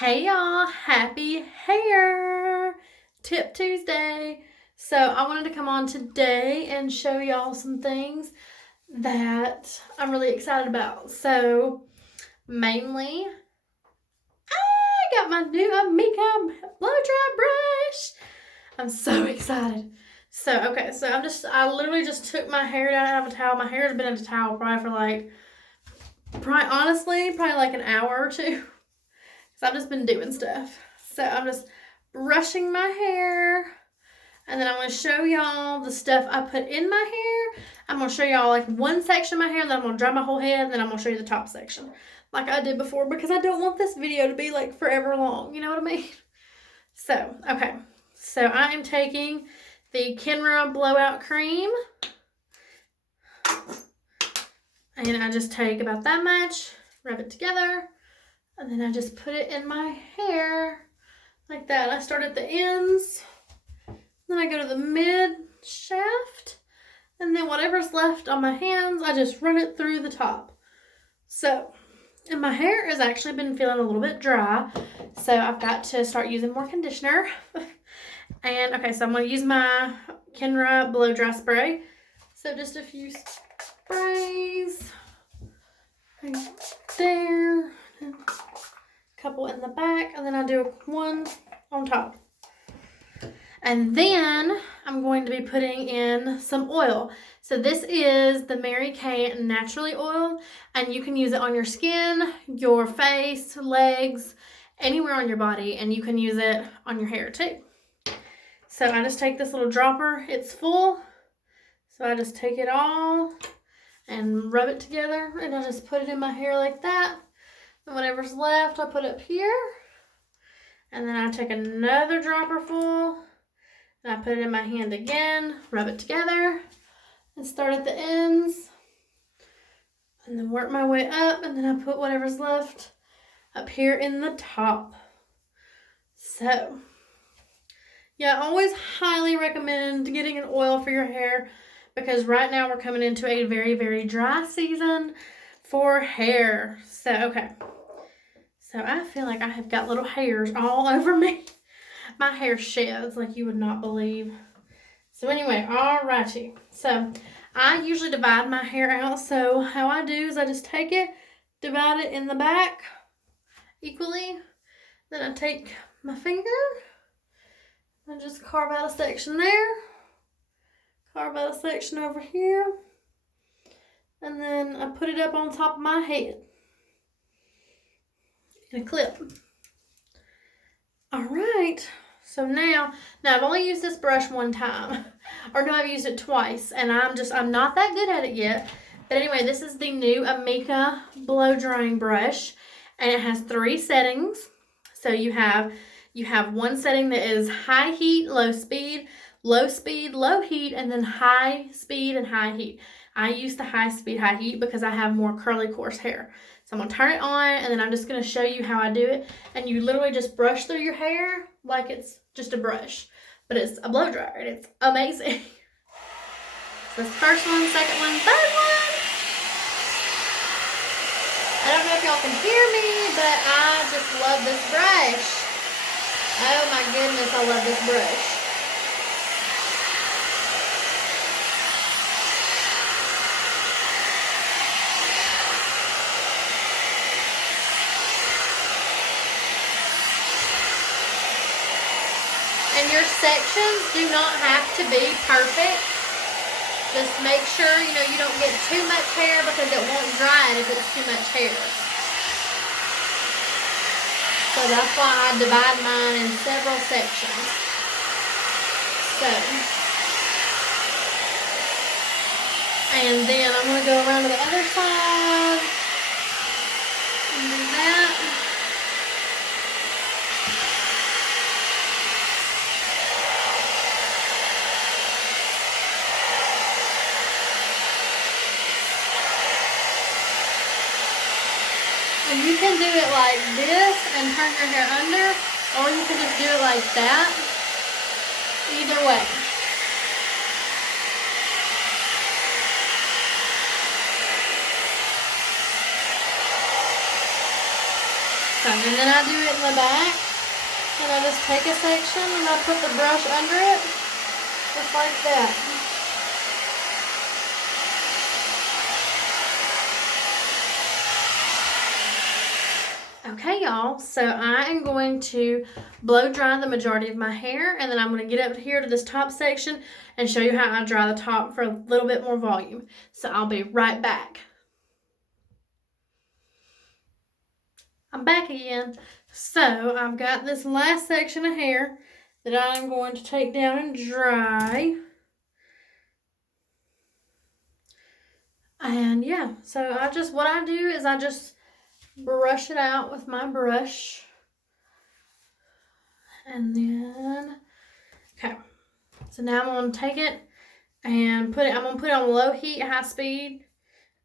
Hey y'all, happy hair tip Tuesday. So I wanted to come on today and show y'all some things that I'm really excited about. So mainly, I got my new Amika blow dry brush. I'm so excited. So I literally just took my hair down out of a towel. My hair has been in a towel probably for probably like an hour or two. I've just been doing stuff. So I'm just brushing my hair. And then I'm going to show y'all the stuff I put in my hair. I'm going to show y'all like one section of my hair. Then I'm going to dry my whole head. And then I'm going to show you the top section. Like I did before. Because I don't want this video to be like forever long. You know what I mean? So, okay. So I am taking the Kenra blowout cream. And I just take about that much. Rub it together. And then I just put it in my hair like that. I start at the ends. Then I go to the mid shaft. And then whatever's left on my hands, I just run it through the top. So, and my hair has actually been feeling a little bit dry. So I've got to start using more conditioner. And okay, so I'm going to use my Kenra blow dry spray. So just a few sprays. Right there. Couple in the back, and then I do one on top. And then I'm going to be putting in some oil. So this is the Mary Kay Naturally Oil, and you can use it on your skin, your face, legs, anywhere on your body, and you can use it on your hair too. So I just take this little dropper, it's full, so I just take it all and rub it together, and I just put it in my hair like that. And whatever's left, I put up here. And then I take another dropper full. And I put it in my hand again. Rub it together. And start at the ends. And then work my way up. And then I put whatever's left up here in the top. So, yeah, I always highly recommend getting an oil for your hair. Because right now we're coming into a very, very dry season for hair. So, okay. So I feel like I have got little hairs all over me. My hair sheds like you would not believe. So anyway, alrighty. So I usually divide my hair out. So how I do is I just take it, divide it in the back equally. Then I take my finger and just carve out a section there. Carve out a section over here. And then I put it up on top of my head. In a clip. All right. So now I've only used this brush one time. Or no, I've used it twice. And I'm not that good at it yet. But anyway, this is the new Amika blow drying brush. And it has 3 settings. So you have one setting that is high heat, low speed, low heat, and then high speed and high heat. I use the high speed, high heat because I have more curly, coarse hair. So I'm going to turn it on, and then I'm just going to show you how I do it. And you literally just brush through your hair like it's just a brush. But it's a blow dryer, and it's amazing. So this first one, second one, third one. I don't know if y'all can hear me, but I just love this brush. Oh my goodness, I love this brush. And your sections do not have to be perfect. Just make sure, you don't get too much hair because it won't dry it if it's too much hair. So that's why I divide mine in several sections. So, and then I'm going to go around to the other side and do that. And you can do it like this and turn your hair under, or you can just do it like that. Either way. So, and then I do it in the back. And I just take a section and I put the brush under it. Just like that. Okay, y'all, so I am going to blow dry the majority of my hair, and then I'm going to get up here to this top section and show you how I dry the top for a little bit more volume. So I'll be right back. I'm back again. So I've got this last section of hair that I'm going to take down and dry. And yeah, so what I do is I just brush it out with my brush. And then, okay. So now I'm going to take it and I'm going to put it on low heat, high speed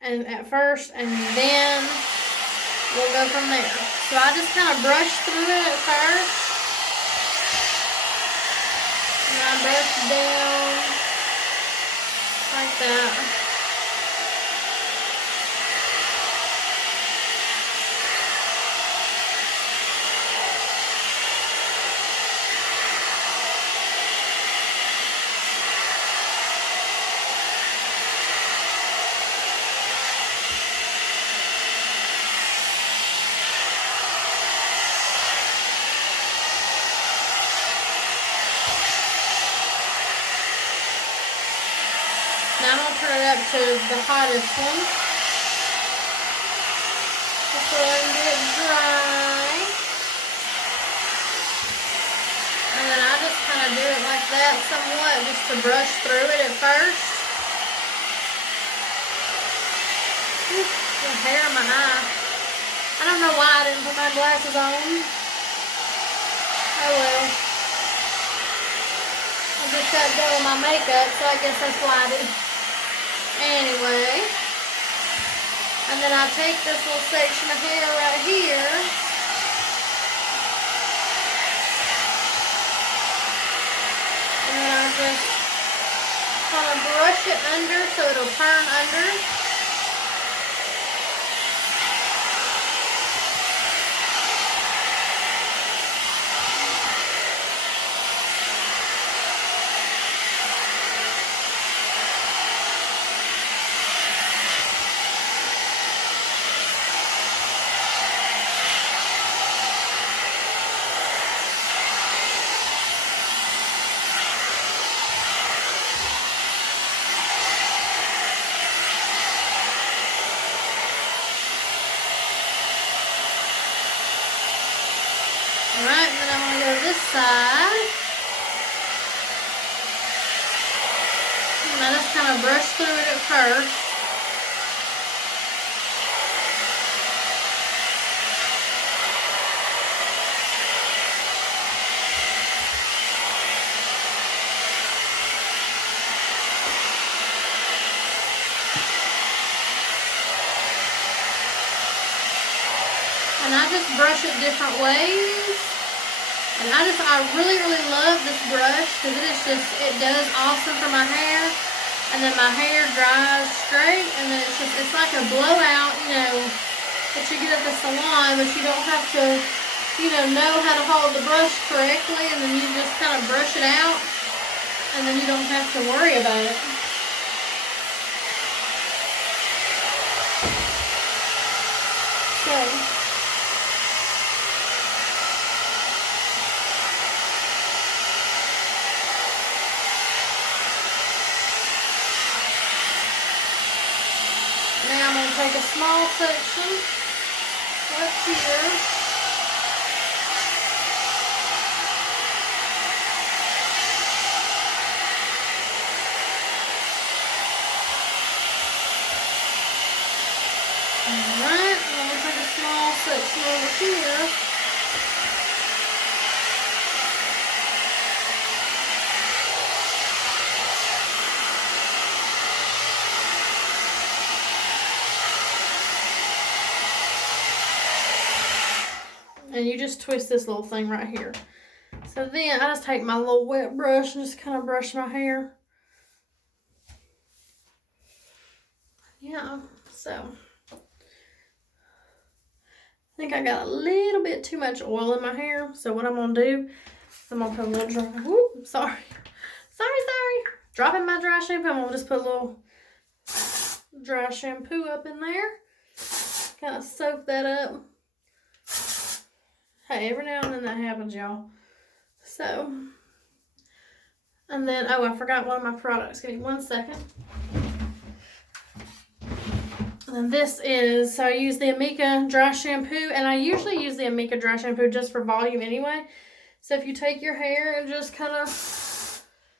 and at first, and then we'll go from there. So I just kind of brush through it at first. And I brush down like that. Now I'm going to turn it up to the hottest one. Just so I can get it dry. And then I just kind of do it like that somewhat, just to brush through it at first. Ooh, the hair in my eye. I don't know why I didn't put my glasses on. Oh well. I just got done with my makeup, so I guess that's why I didn't. Anyway, and then I take this little section of hair right here, and then I just kind of brush it under so it'll turn under. Alright, and then I'm going to go to this side. And I just kind of brush through it at first. And I just brush it different ways. And I really love this brush because it does awesome for my hair. And then my hair dries straight, and then it's like a blowout, that you get at the salon, but you don't have to, know how to hold the brush correctly, and then you just kind of brush it out, and then you don't have to worry about it. So, now I'm going to take a small section up here. Alright, I'm going to take a small section over here. And you just twist this little thing right here. So then I just take my little wet brush and just kind of brush my hair. Yeah, so. I think I got a little bit too much oil in my hair. So what I'm going to do, I'm going to put a little dry, whoop, sorry. Dropping my dry shampoo. I'm going to just put a little dry shampoo up in there. Kind of soak that up. Hey, every now and then that happens, y'all. So, and then, oh, I forgot one of my products. Give me 1 second. And this is, so I use the Amika dry shampoo, and I usually use the Amika dry shampoo just for volume anyway. So if you take your hair and just kind of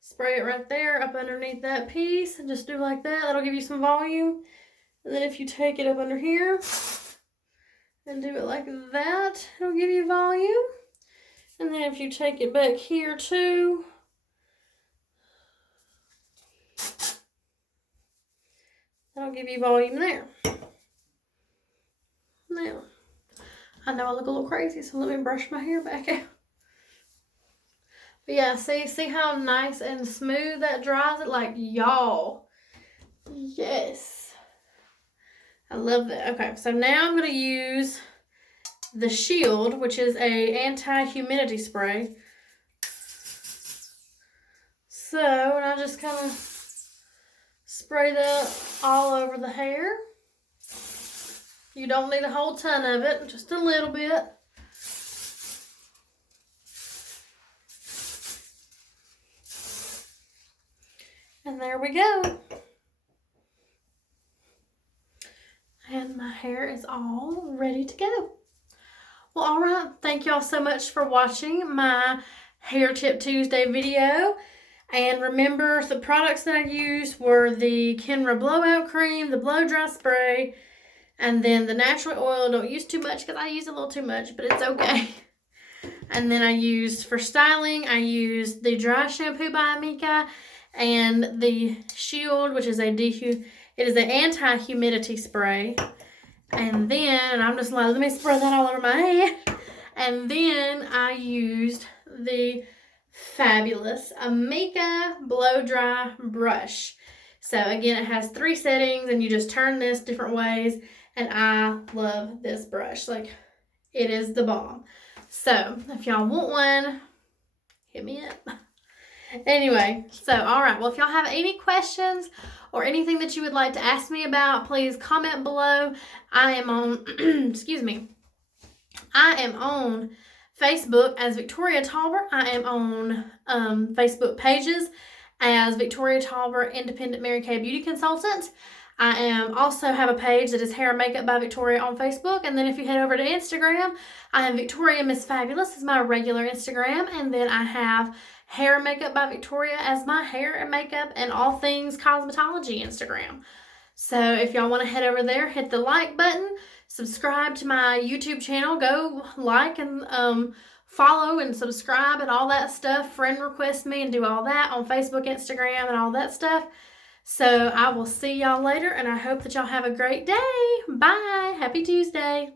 spray it right there up underneath that piece and just do like that, that'll give you some volume. And then if you take it up under here and do it like that, it'll give you volume. And then if you take it back here too, that'll give you volume there. Now, I know I look a little crazy, so let me brush my hair back out. But yeah, see how nice and smooth that dries it? Like, y'all. Yes. I love that. Okay, so now I'm going to use the Shield, which is a anti-humidity spray. So, and I just kind of spray that all over the hair. You don't need a whole ton of it, just a little bit. And there we go. And my hair is all ready to go. Well, all right. Thank y'all so much for watching my Hair Tip Tuesday video. And remember, the products that I used were the Kenra blowout cream, the blow dry spray, and then the natural oil. Don't use too much because I use a little too much, but it's okay. And then I used, for styling, I used the dry shampoo by Amika and the Shield, which is it is an anti-humidity spray. And then, I'm just like, let me spread that all over my head. And then I used the fabulous Amika blow dry brush. So again, it has 3 settings and you just turn this different ways. And I love this brush. Like, it is the bomb. So if y'all want one, hit me up. Anyway, so all right. Well, if y'all have any questions or anything that you would like to ask me about, please comment below. I am on, excuse me, I am on Facebook as Victoria Tolbert. I am on Facebook pages as Victoria Tolbert, Independent Mary Kay Beauty Consultant. I also have a page that is Hair and Makeup by Victoria on Facebook. And then if you head over to Instagram, I am victoriamissfabulous is my regular Instagram. And then I have Hair and Makeup by Victoria as my hair and makeup and all things cosmetology Instagram. So if y'all want to head over there, hit the like button, subscribe to my YouTube channel, go like and follow and subscribe and all that stuff. Friend request me and do all that on Facebook, Instagram, and all that stuff. So I will see y'all later, and I hope that y'all have a great day. Bye. Happy Tuesday.